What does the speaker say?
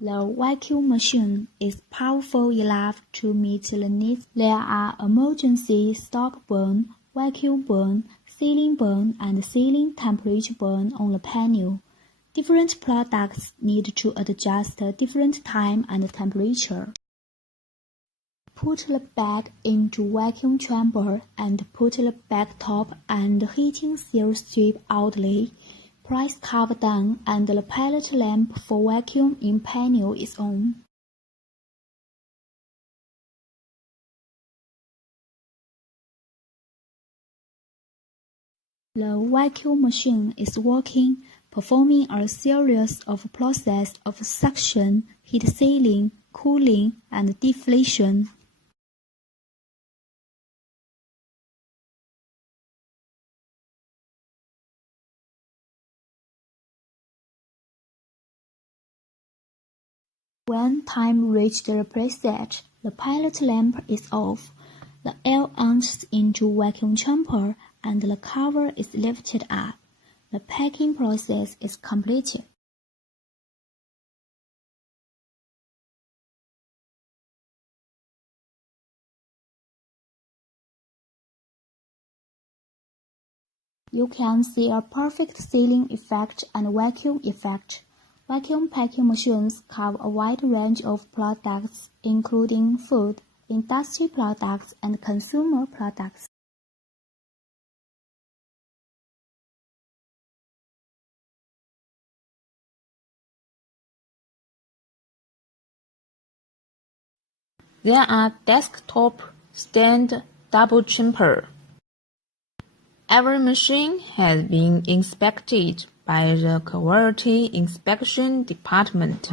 The vacuum machine is powerful enough to meet the needs. There are emergency stop burn, vacuum burn, ceiling burn, and ceiling temperature burn on the panel. Different products need to adjust different time and temperature. Put the bag into vacuum chamber and put the bag top and heating seal strip outlet. Press cover down and the pallet lamp for vacuum in panel is on. The vacuum machine is working, performing a series of processes of suction, heat sealing, cooling, and deflation. When time reaches the preset, the pallet lamp is off, the air enters into vacuum chamber, and the cover is lifted up. The packing process is completed. You can see a perfect sealing effect and vacuum effect. Vacuum packing machines cover a wide range of products, including food, industry products, and consumer products. There are desktop stand double chamber. Every machine has been inspected by the Quality Inspection Department.